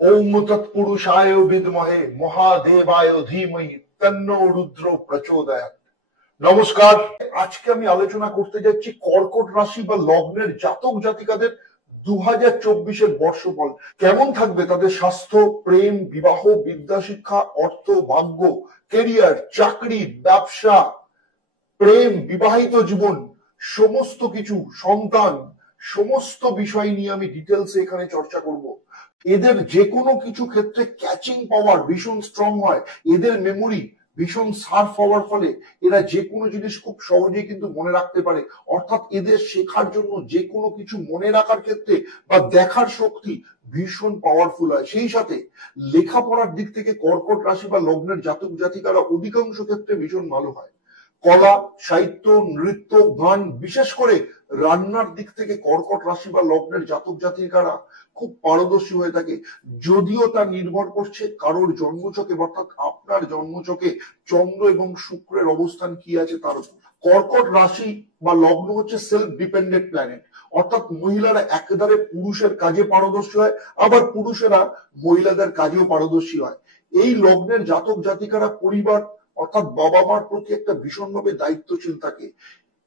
ओम तत्पुरुषाय विद्महे महादेवाय धीमहि तन्नो रुद्र प्रचोदयात्। নমস্কার। আজকে আমি আলোচনা করতে যাচ্ছি কর্কট রাশি বা লগ্নের জাতক জাতিকাদের 2024-এর বর্ষফল কেমন থাকবে। তাদের স্বাস্থ্য, প্রেম, বিবাহ, বিদ্যা, শিক্ষা, অর্থ, ভাগ্য, কেরিয়ার, চাকরি, ব্যবসা, প্রেম, বিবাহিত জীবন, সমস্ত কিছু, সন্তান, সমস্ত বিষয় নিয়ে আমি ডিটেলসে এখানে চর্চা করব। এদের যে কোনো কিছু ক্ষেত্রে ক্যাচিং পাওয়ার ভীষণ স্ট্রং হয়। এদের মেমোরি ভীষণ শার্প হওয়ার ফলে এরা যে কোনো জিনিস খুব সহজেই কিন্তু মনে রাখতে পারে। অর্থাৎ এদের শেখার জন্য যে কোনো কিছু মনে রাখার ক্ষেত্রে বা দেখার শক্তি ভীষণ পাওয়ারফুল হয়। সেই সাথে লেখাপড়ার দিক থেকে কর্কট রাশি বা লগ্নের জাতক জাতিকারা অধিকাংশ ক্ষেত্রে ভীষণ ভালো হয়। কলা, সাহিত্য, নৃত্য, গান, বিশেষ করে রান্নার দিক থেকে কর্কট রাশি বা লগ্নের জাতক জাতিকারা খুব পারদর্শী হয়ে থাকে। যদিও তা নির্ভর করছে কারোর জন্মছকে, অর্থাৎ আপনার জন্মছকে চন্দ্র এবং শুক্রের অবস্থান কি আছে তার উপর। কর্কট রাশি বা লগ্ন হচ্ছে সেলফ ডিপেন্ডেন্ট প্ল্যানেট, অর্থাৎ মহিলারা একধারে পুরুষের কাজে পারদর্শী হয়, আবার পুরুষেরা মহিলাদের কাজেও পারদর্শী হয়। এই লগ্নের জাতক জাতিকারা পরিবার অর্থাৎ বাবা মার প্রতি একটা ভীষণভাবে দায়িত্বশীল থাকে।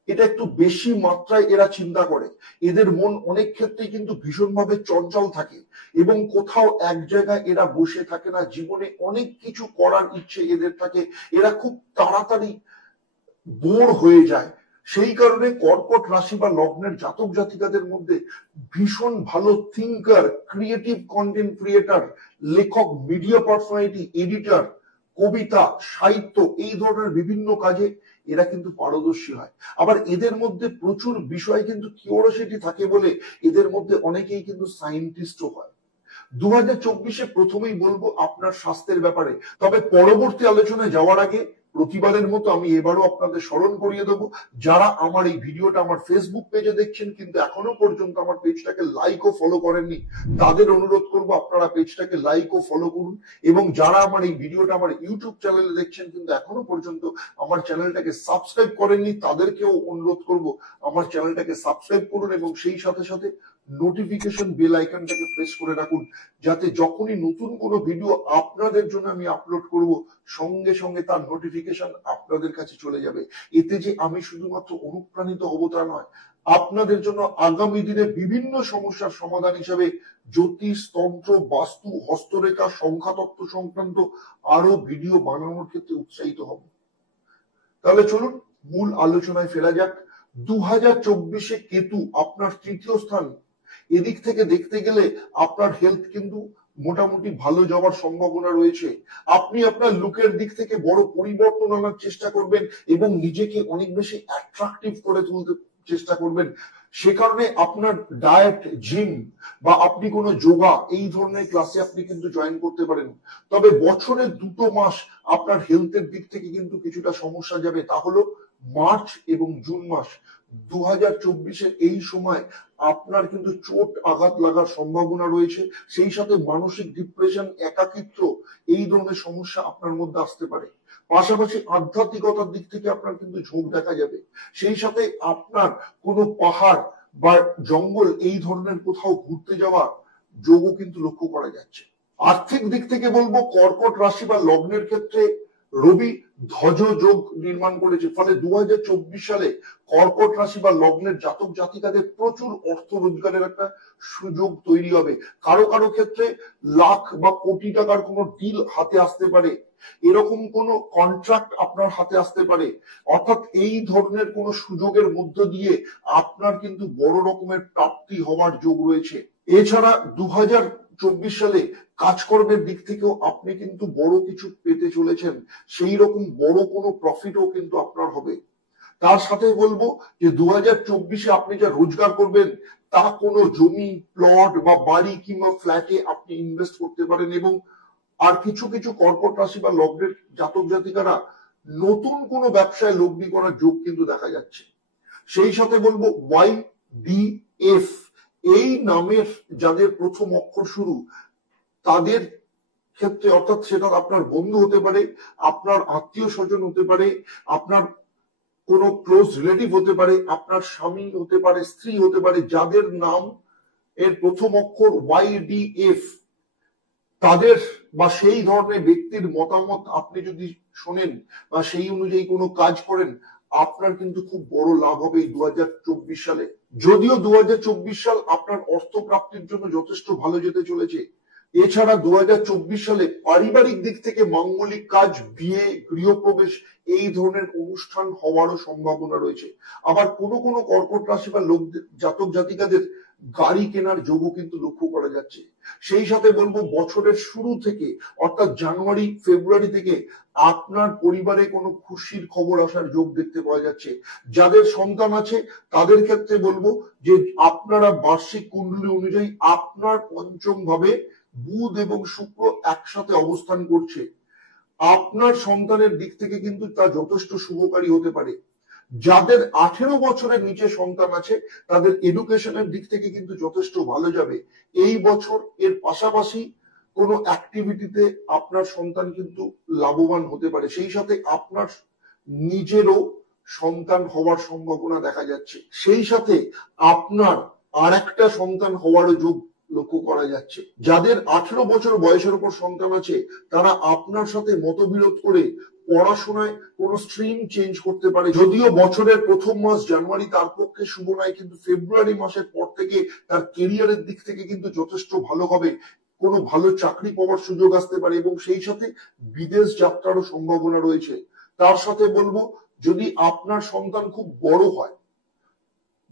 এটা একটু বেশি মাত্রায় এরা চিন্তা করে। এদের মন অনেক ক্ষেত্রে কিন্তু ভীষণভাবে চঞ্চল থাকে এবং কোথাও এক জায়গায় এরা বসে থাকে না। জীবনে অনেক কিছু করার ইচ্ছে এদের থাকে। এরা খুব তাড়াতাড়ি বোর হয়ে যায়। সেই কারণে কর্কট রাশি বা লগ্নের জাতক জাতিকাদের মধ্যে ভীষণ ভালো থিঙ্কার, ক্রিয়েটিভ কন্টেন্ট ক্রিয়েটার, লেখক, মিডিয়া পার্সোনালিটি, এডিটর, কবিতা, সাহিত্য, এই ধরনের বিভিন্ন কাজে এরা কিন্তু পারদর্শী হয়। আবার এদের মধ্যে প্রচুর বিষয় কিন্তু কিউরিওসিটি থাকে বলে এদের মধ্যে অনেকেই কিন্তু সায়েন্টিস্টও হয়। 2024-এ প্রথমেই বলবো আপনার স্বাস্থ্যের ব্যাপারে। তবে পরবর্তী আলোচনায় যাওয়ার আগে প্রতিবারের মতো আমি এবারও আপনাদের স্মরণ করিয়ে দেবো, যারা আমার এই ভিডিওটা আমার ফেসবুক পেজে দেখছেন কিন্তু এখনো পর্যন্ত আমার পেজটাকে লাইক ও ফলো করেননি, তাদের অনুরোধ করবো আপনারা পেজটাকে লাইক ও ফলো করুন। এবং যারা আমার এই ভিডিওটা আমার ইউটিউব চ্যানেলে দেখছেন কিন্তু এখনো পর্যন্ত আমার চ্যানেলটাকে সাবস্ক্রাইব করেননি, তাদেরকেও অনুরোধ করবো আমার চ্যানেলটাকে সাবস্ক্রাইব করুন এবং সেই সাথে সাথে নোটিফিকেশন বেল আইকনটাকে প্রেস করে রাখুন, যাতে যখনই নতুন কোনো ভিডিও আপনাদের জন্য আমি আপলোড করব সঙ্গে সঙ্গে তার নোটিফিকেশন আপনাদের কাছে চলে যাবে। এতে যে আমি শুধুমাত্র অনুপ্রাণিত হব তা নয়, আপনাদের জন্য আগামী দিনে বিভিন্ন সমস্যার সমাধান হিসেবে জ্যোতিষ, তন্ত্র, বাস্তু, হস্তরেখা, সংখ্যাতত্ত্ব সংক্রান্ত আরো ভিডিও বানানোর ক্ষেত্রে উৎসাহিত হব। তাহলে চলুন মূল আলোচনায় ফেরা যাক। 2024-এ কেতু আপনার তৃতীয় স্থান, এদিক থেকে দেখতে গেলে আপনার হেলথ কিন্তু মোটামুটি ভালো যাওয়ার সম্ভাবনা রয়েছে। আপনি আপনার লুকের দিক থেকে বড় পরিবর্তন আনার চেষ্টা করবেন এবং নিজেকে অনেক বেশি অ্যাট্রাকটিভ করে তুলতে চেষ্টা করবেন। সে কারণে আপনার ডায়েট, জিম বা আপনি কোনো যোগা এই ধরনের ক্লাসে আপনি কিন্তু জয়েন করতে পারেন। তবে বছরের দুটো মাস আপনার হেলথের দিক থেকে কিন্তু কিছুটা সমস্যা যাবে, তা হলো মার্চ এবং জুন মাস। 2024-এর এই সময় আপনার কিন্তু চোট আঘাত লাগার সম্ভাবনা রয়েছে। সেই সাথে মানসিক ডিপ্রেশন, একাকিত্ব এই ধরনের সমস্যা আপনার মধ্যে আসতে পারে। পাশাপাশি আধ্যাত্মিকতার দিক থেকে আপনার কিন্তু ঝোঁক দেখা যাবে। সেই সাথে আপনার কোনো পাহাড় বা জঙ্গল এই ধরনের কোথাও ঘুরতে যাওয়া যোগও কিন্তু লক্ষ্য করা যাচ্ছে। আর্থিক দিক থেকে বলবো কর্কট রাশি বা লগ্নের ক্ষেত্রে রবি ধ্বজ যোগ নির্মাণ করেছে, ফলে 2024 সালে কর্কট রাশি বা লগ্নের জাতক জাতিকাদের প্রচুর অর্থ রোজগারের একটা সুযোগ তৈরি হবে। কারো কারো ক্ষেত্রে লাখ বা কোটি টাকার কোনো ডিল হাতে আসতে পারে, এরকম কোনো কন্ট্রাক্ট আপনার হাতে আসতে পারে। অর্থাৎ এই ধরনের কোনো সুযোগের মধ্য দিয়ে আপনার কিন্তু বড় রকমের প্রাপ্তি হওয়ার যোগ রয়েছে। এছাড়া 2024 সালে কাজকর্মের দিক থেকেও আপনি কিন্তু বড় কিছু পেতে চলেছেন, সেই রকম বড় কোনো প্রফিটও কিন্তু আপনার হবে। তার সাথে বলবো যে 2024-এ আপনি যা রোজগার করবেন তা কোনো জমি, প্লট বা বাড়ি কিংবা ফ্ল্যাটে আপনি ইনভেস্ট করতে পারেন। এবং আর কিছু কিছু কর্কট রাশি বা লগ্নের জাতক জাতিকারা নতুন কোনো ব্যবসায় লগ্নি করার যোগ কিন্তু দেখা যাচ্ছে। সেই সাথে বলবো YDF এই নামের যাদের প্রথম অক্ষর শুরু তাদের ক্ষেত্রে, অর্থাৎ সেটা আপনার বন্ধু হতে পারে, আপনার আত্মীয় স্বজন হতে পারে, আপনার কোনো ক্লোজ রিলেটিভ হতে পারে, আপনার স্বামী হতে পারে, স্ত্রী হতে পারে, যাদের নাম এর প্রথম অক্ষর YDF, তাদের বা সেই ধরনের ব্যক্তির মতামত আপনি যদি শোনেন বা সেই অনুযায়ী কোনো কাজ করেন, আপনার কিন্তু খুব বড় লাভ হবে এই 2024 সালে। যদিও 2024 সাল আপনার অর্থ প্রাপ্তির জন্য যথেষ্ট ভালো যেতে চলেছে, এছাড়া 2024 সালে পারিবারিক দিক থেকে মাঙ্গলিক কাজ, বিয়ে, গৃহপ্রবেশ এই ধরনের অনুষ্ঠান হওয়ারও সম্ভাবনা রয়েছে। আবার কোনো কোনো কর্কট রাশি বা লোক জাতক জাতিকাদের গাড়ি কেনার যোগও কিন্তু লক্ষ্য করা যাচ্ছে। সেই সাথে বলবো বছরের শুরু থেকে অর্থাৎ জানুয়ারি ফেব্রুয়ারি থেকে আপনার পরিবারে কোনো খুশির খবর আসার যোগ দেখতে পাওয়া যাচ্ছে। যাদের সন্তান আছে তাদের ক্ষেত্রে বলবো যে আপনারা বার্ষিক কুণ্ডলী অনুযায়ী আপনার পঞ্চম ভাবে বুধ এবং শুক্র একসাথে অবস্থান করছে, আপনার সন্তানের দিক থেকে কিন্তু তা যথেষ্ট শুভকারী হতে পারে। যাদের 18 বছরের নিচে সন্তান আছে তাদের এডুকেশনের দিক থেকে কিন্তু যথেষ্ট ভালো যাবে এই বছর। এর পাশাপাশি কোনো অ্যাক্টিভিটিতে আপনার সন্তান কিন্তু লাভবান হতে পারে, সেই সাথে আপনার নিজেরও সন্তান হওয়ার সম্ভাবনা দেখা যাচ্ছে। সেই সাথে আপনার আর একটা সন্তান হওয়ারও যোগ লক্ষ্য করা যাচ্ছে। যাদের 18 বছর বয়সের উপর সন্তান আছে তারা আপনার সাথে মতবিরোধ করে পড়াশোনায় কোনো স্ট্রিম চেঞ্জ করতে পারে। যদিও বছরের প্রথম মাস জানুয়ারি তার পক্ষে শুভ নয়, কিন্তু ফেব্রুয়ারি মাসের পর থেকে তার কেরিয়ারের দিক থেকে কিন্তু যথেষ্ট ভালো হবে। কোনো ভালো চাকরি পাওয়ার সুযোগ আসতে পারে এবং সেই সাথে বিদেশ যাত্রারও সম্ভাবনা রয়েছে। তার সাথে বলবো যদি আপনার সন্তান খুব বড় হয়,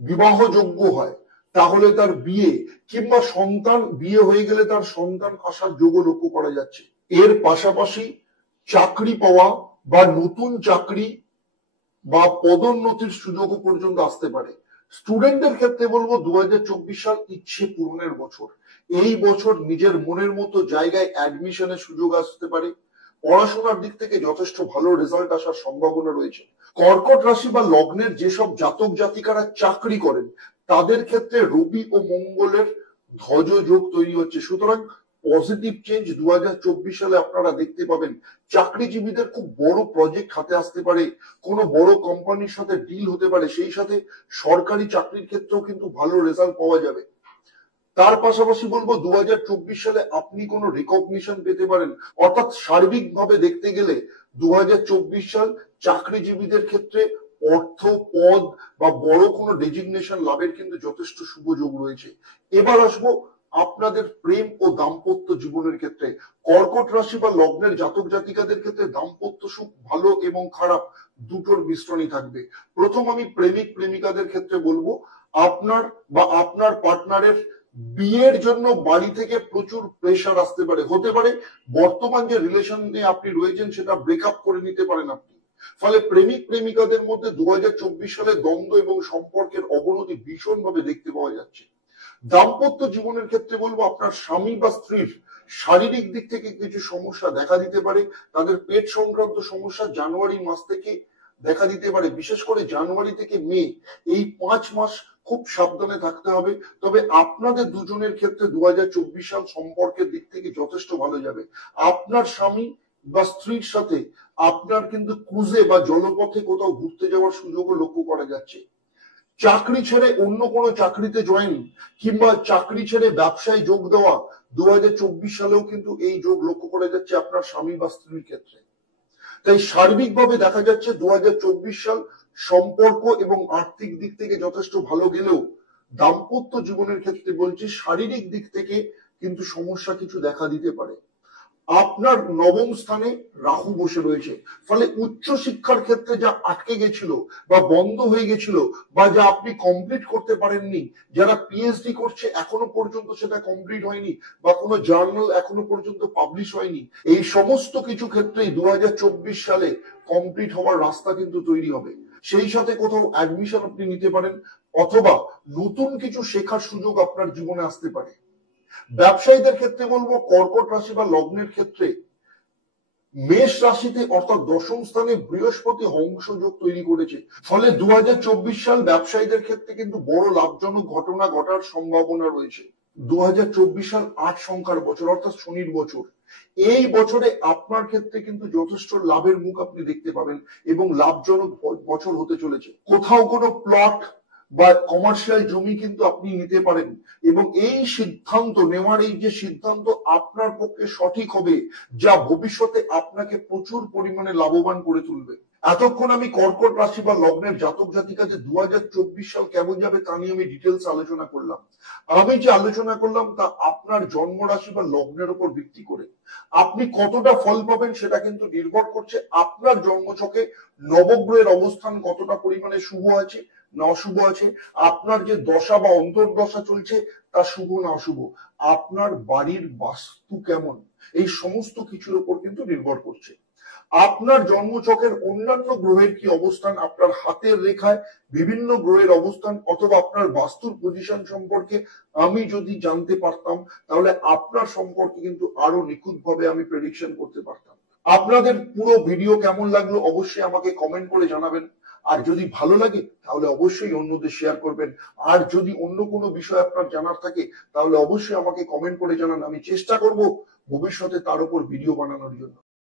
বিবাহযোগ্য হয়, তাহলে তার বিয়ে কিংবা সন্তান বিয়ে হয়ে গেলে তার সন্তান আসার যোগও লক্ষ্য করা যাচ্ছে। এর পাশাপাশি চাকরি পাওয়া বা নতুন চাকরি বা পদোন্নতির সুযোগও পর্যন্ত আসতে পারে। স্টুডেন্টদের ক্ষেত্রে বলবো 2024 সাল ইচ্ছে পূরণের বছর। এই বছর নিজের মনের মতো জায়গায় অ্যাডমিশনের সুযোগ আসতে পারে। পড়াশোনার দিক থেকে যথেষ্ট ভালো রেজাল্ট আসার সম্ভাবনা রয়েছে। কর্কট রাশি বা লগ্নের যেসব জাতক জাতিকারা চাকরি করেন তাদের ক্ষেত্রে রবি ও মঙ্গলের ধ্বজ যোগ তৈরি হচ্ছে, সুতরাং পজিটিভ চেঞ্জ 2024 সালে আপনারা দেখতে পাবেন। চাকরিজীবীদের খুব বড় প্রজেক্ট হাতে আসতে পারে, কোনো বড় কোম্পানির সাথে ডিল হতে পারে, সেই সাথে সরকারি চাকরির ক্ষেত্রেও কিন্তু ভালো রেজাল্ট পাওয়া যাবে। তার পাশাপাশি বলবো 2024 সালে আপনি কোনো রিকগনিশন পেতে পারেন, অর্থাৎ সার্বিকভাবে দেখতে গেলে 2024 সাল চাকরিজীবীদের ক্ষেত্রে অর্থ, পদ বা বড় কোনো ডেজিগনেশন লাভের কিন্তু যথেষ্ট শুভ যোগ রয়েছে। এবার আসবো আপনাদের প্রেম ও দাম্পত্য জীবনের ক্ষেত্রে। কর্কট রাশি বা লগ্নের জাতক জাতিকাদের ক্ষেত্রে দাম্পত্য সুখ ভালো এবং খারাপ দুটোর মিশ্রণই থাকবে। প্রথম আমি প্রেমিক প্রেমিকাদের ক্ষেত্রে বলবো আপনার বা আপনার পার্টনারের বিয়ের জন্য বাড়ি থেকে প্রচুর প্রেশার আসতে পারে। হতে পারে বর্তমান যে রিলেশন নিয়ে আপনি রয়েছেন সেটা ব্রেকআপ করে নিতে পারেন আপনি। ফলে প্রেমিক প্রেমিকাদের মধ্যে 2024 সালে দ্বন্দ্ব এবং সম্পর্কের অবনতি ভীষণভাবে দেখতে পাওয়া যাচ্ছে। দাম্পত্য জীবনের ক্ষেত্রে বলবো আপনার স্বামী বা স্ত্রীর শারীরিক দিক থেকে কিছু সমস্যা দেখা দিতে পারে। তাদের পেট সংক্রান্ত সমস্যা জানুয়ারি মাস থেকে দেখা দিতে পারে। বিশেষ করে জানুয়ারি থেকে মে এই 5 মাস খুব সাবধানে থাকতে হবে। তবে আপনাদের দুজনের ক্ষেত্রে 2024 সাল সম্পর্কের দিক থেকে যথেষ্ট ভালো যাবে। আপনার স্বামী বা স্ত্রীর সাথে আপনার কিন্তু ক্রুজে বা জলপথে কোথাও ঘুরতে যাওয়ার সুযোগও লক্ষ্য করা যাচ্ছে। চাকরি ছেড়ে অন্য কোনো চাকরিতে জয়েন কিংবা চাকরি ছেড়ে ব্যবসায় যোগ দেওয়া 2024 সালেও কিন্তু এই যোগ লক্ষ্য করা যাচ্ছে আপনার স্বামী বা স্ত্রীর ক্ষেত্রে। তাই সার্বিকভাবে দেখা যাচ্ছে 2024 সাল সম্পর্ক এবং আর্থিক দিক থেকে যথেষ্ট ভালো গেলেও দাম্পত্য জীবনের ক্ষেত্রে বলছি শারীরিক দিক থেকে কিন্তু সমস্যা কিছু দেখা দিতে পারে। আপনার নবম স্থানে রাহু বসে রয়েছে, ফলে উচ্চ শিক্ষার ক্ষেত্রে যা আটকে গেছিল বা বন্ধ হয়ে গেছিল বা যা আপনি কমপ্লিট করতে পারেননি, যারা পিএইচডি করছে এখনো পর্যন্ত সেটা কমপ্লিট হয়নি বা কোনো জার্নাল এখনো পর্যন্ত পাবলিশ হয়নি, এই সমস্ত কিছু ক্ষেত্রেই 2024 সালে কমপ্লিট হওয়ার রাস্তা কিন্তু তৈরি হবে। সেই সাথে কোথাও অ্যাডমিশন আপনি নিতে পারেন অথবা নতুন কিছু শেখার সুযোগ আপনার জীবনে আসতে পারে। ব্যবসায়ীদের ক্ষেত্রে বলবো কর্কট রাশি বা লগ্নের ক্ষেত্রে মেষ রাশিতে অর্থাৎ দশম স্থানে বৃহস্পতি হংস যোগ তৈরি করেছে, ফলে 2024 সাল ব্যবসায়ীদের ক্ষেত্রে কিন্তু বড় লাভজনক ঘটনা ঘটার সম্ভাবনা রয়েছে। 2024 সাল 8 সংখ্যার বছর অর্থাৎ শনির বছর। এই বছরে আপনার ক্ষেত্রে কিন্তু যথেষ্ট লাভের মুখ আপনি দেখতে পাবেন এবং লাভজনক বছর হতে চলেছে। কোথাও কোনো প্লট বা কমার্শিয়াল জমি কিন্তু আপনি নিতে পারেন, এবং এই সিদ্ধান্ত নেওয়ার এই যে সিদ্ধান্ত আপনার পক্ষে সঠিক হবে, যা ভবিষ্যতে আপনাকে প্রচুর পরিমাণে লাভবান করে তুলবে। এতক্ষণ আমি কর্কট রাশি বা লগ্নের জাতক জাতিকাদের 2024 সাল কেমন যাবে তা নিয়ে আমি ডিটেলস আলোচনা করলাম। আমি যে আলোচনা করলাম তা আপনার জন্ম রাশি বা লগ্নের উপর ভিত্তি করে আপনি কতটা ফল পাবেন সেটা কিন্তু নির্ভর করছে আপনার জন্মছকে নবগ্রহের অবস্থান কতটা পরিমাণে শুভ আছে না অশুভ আছে, আপনার যে দশা বা অন্তর্দশা চলছে তা শুভ না অশুভ, আপনার বাড়ির বাস্তু কেমন, এই সমস্ত কিছুর উপর কিন্তু নির্ভর করছে। আপনার জন্মছকের অন্যান্য গ্রহের কি অবস্থান, আপনার হাতের রেখায় বিভিন্ন গ্রহের অবস্থান অথবা আপনার বাস্তুর পজিশন সম্পর্কে আমি যদি জানতে পারতাম, তাহলে আপনার সম্পর্কে কিন্তু আরো নিখুঁতভাবে আমি প্রেডিকশন করতে পারতাম। আপনাদের পুরো ভিডিও কেমন লাগলো অবশ্যই আমাকে কমেন্ট করে জানাবেন। আর যদি ভালো লাগে তাহলে অবশ্যই অন্যদের শেয়ার করবেন। আর যদি অন্য কোনো বিষয় আপনার জানার থাকে তাহলে অবশ্যই আমাকে কমেন্ট করে জানান, আমি চেষ্টা করব ভবিষ্যতে তার উপর ভিডিও বানানোর জন্য।